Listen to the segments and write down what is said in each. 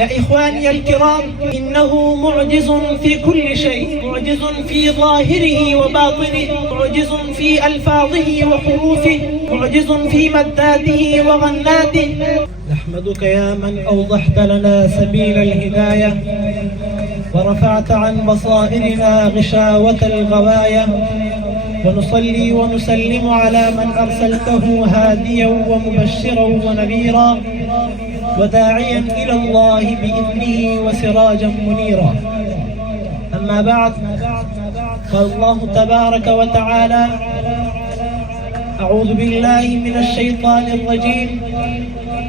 يا إخواني الكرام، إنه معجز في كل شيء، معجز في ظاهره وباطنه، معجز في ألفاظه وحروفه، معجز في مداته وغناته. نحمدك يا من أوضحت لنا سبيل الهداية ورفعت عن بصائرنا غشاوة الغواية، ونصلي ونسلم على من أرسلته هاديا ومبشرا ونذيرا وداعيا إلى الله بإذنه وسراجا منيرا. أما بعد، قال الله تبارك وتعالى: أعوذ بالله من الشيطان الرجيم،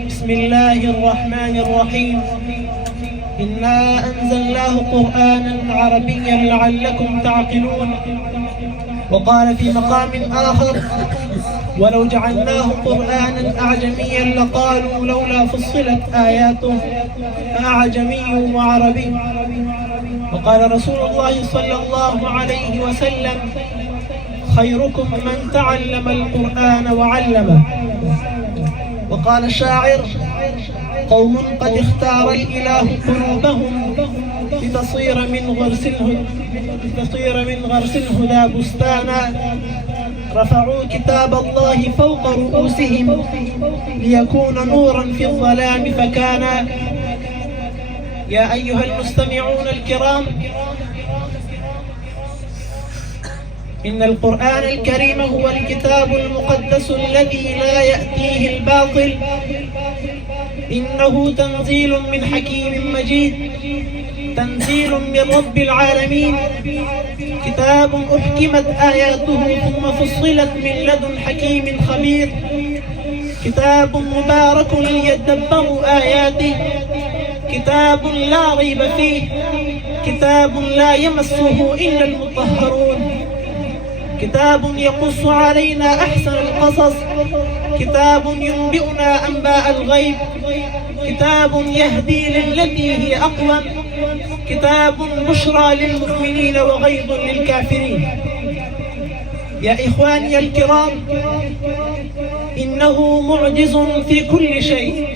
بسم الله الرحمن الرحيم، إنا أنزلناه قرآنا عربيا لعلكم تعقلون. وقال في مقام آخر: ولو جعلناه قرآنا أعجميا لقالوا لولا فصلت آياته أعجمي وعربي. وقال رسول الله صلى الله عليه وسلم: خيركم من تعلم القرآن وعلمه. وقال الشاعر: قوم قد اختار الإله قلوبهم لتصير من غرس الهدى بستانا، رفعوا كتاب الله فوق رؤوسهم ليكون نورا في الظلام فكان. يا أيها المستمعون الكرام، إن القرآن الكريم هو الكتاب المقدس الذي لا يأتيه الباطل، إنه تنزيل من حكيم مجيد، تنزيل من رب العالمين، كتاب أحكمت آياته ثم فصلت من لدن حكيم خبير، كتاب مبارك ليدبروا آياته، كتاب لا ريب فيه، كتاب لا يمسه إلا المطهرون، كتاب يقص علينا أحسن القصص، كتاب ينبئنا أنباء الغيب، كتاب يهدي للتي هي أقوم، كتاب بشرى للمؤمنين وغيظ للكافرين. يا إخواني الكرام، إنه معجز في كل شيء،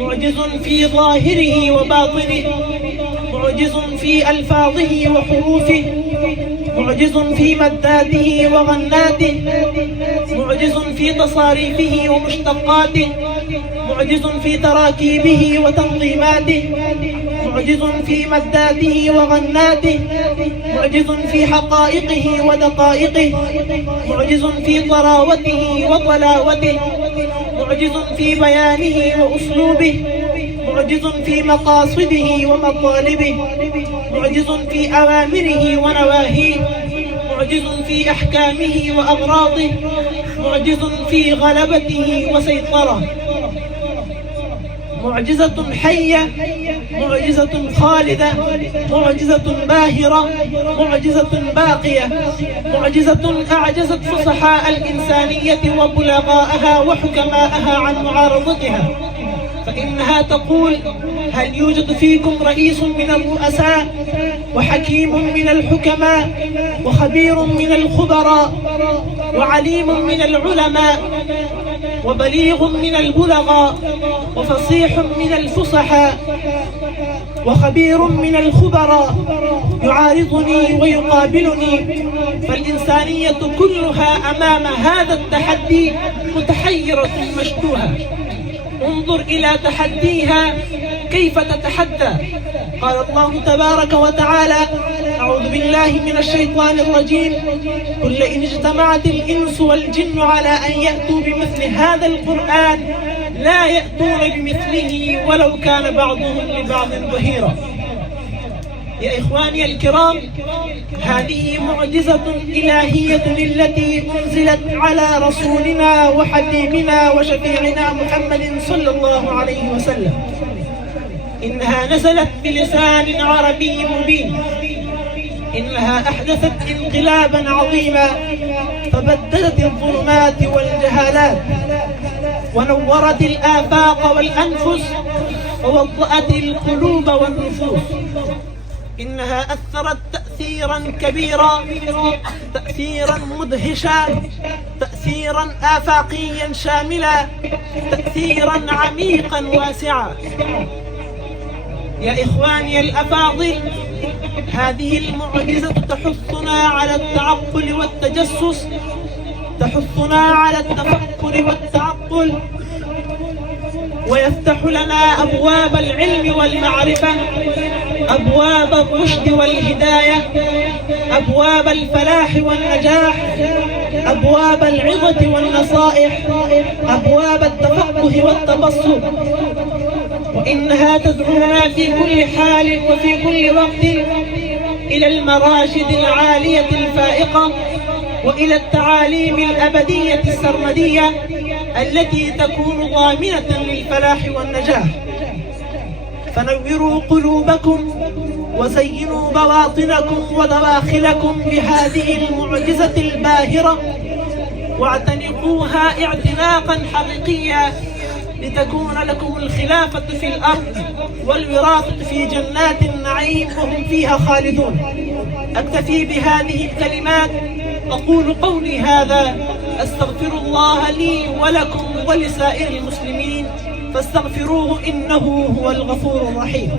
معجز في ظاهره وباطنه، معجز في ألفاظه وحروفه، معجز في مداته وغناته، معجز في تصاريفه ومشتقاته، معجز في تراكيبه وتنظيماته، معجز في مداته وغناته، معجز في حقائقه ودقائقه، معجز في طراوته وطلاوته، معجز في بيانه وأسلوبه، معجز في مقاصده ومطالبه، معجز في أوامره ونواهيه، معجز في أحكامه وأغراضه، معجز في غلبته وسيطرة، معجزة حية، معجزة خالدة، معجزة باهرة، معجزة باقية، معجزة أعجزت فصحاء الإنسانية وبلغاءها وحكماءها عن معارضتها. فإنها تقول: هل يوجد فيكم رئيس من الرؤساء، وحكيم من الحكماء، وخبير من الخبراء، وعليم من العلماء، وبليغ من البلغاء، وفصيح من الفصحاء، وخبير من الخبراء يعارضني ويقابلني؟ فالإنسانية كلها أمام هذا التحدي متحيرة مشتوهة. انظر إلى تحديها كيف تتحدى. قال الله تبارك وتعالى: أعوذ بالله من الشيطان الرجيم، قل لئن اجتمعت الإنس والجن على أن يأتوا بمثل هذا القرآن لا يأتون بمثله ولو كان بعضهم لبعض ظهيرا. يا إخواني الكرام، هذه معجزة إلهية التي أنزلت على رسولنا وحبيبنا وشفيعنا محمد صلى الله عليه وسلم. إنها نزلت بلسان عربي مبين، إنها أحدثت انقلابا عظيما فبدلت الظلمات والجهالات، ونورت الآفاق والأنفس، ووضأت القلوب والنفوس. إنها أثرت تأثيرا كبيرا، تأثيرا مدهشا، تأثيرا آفاقيا شاملا، تأثيرا عميقا واسعا. يا إخواني الأفاضل، هذه المعجزة تحثنا على التعقل والتجسس، تحثنا على التفكر والتعقل، ويفتح لنا أبواب العلم والمعرفة، أبواب الرشد والهداية، أبواب الفلاح والنجاح، أبواب العظة والنصائح، أبواب التفقه والتبصر. وإنها تدعونا في كل حال وفي كل وقت إلى المراشد العالية الفائقة، وإلى التعاليم الأبدية السرمدية التي تكون ضامنة للفلاح والنجاح. فنوروا قلوبكم وزينوا بواطنكم ودواخلكم بهذه المعجزة الباهرة، واعتنقوها اعتناقا حقيقيا لتكون لكم الخلافة في الأرض والوراثة في جنات النعيم وهم فيها خالدون. أكتفي بهذه الكلمات، أقول قولي هذا، أستغفر الله لي ولكم ولسائر المسلمين، فاستغفروه إنه هو الغفور الرحيم.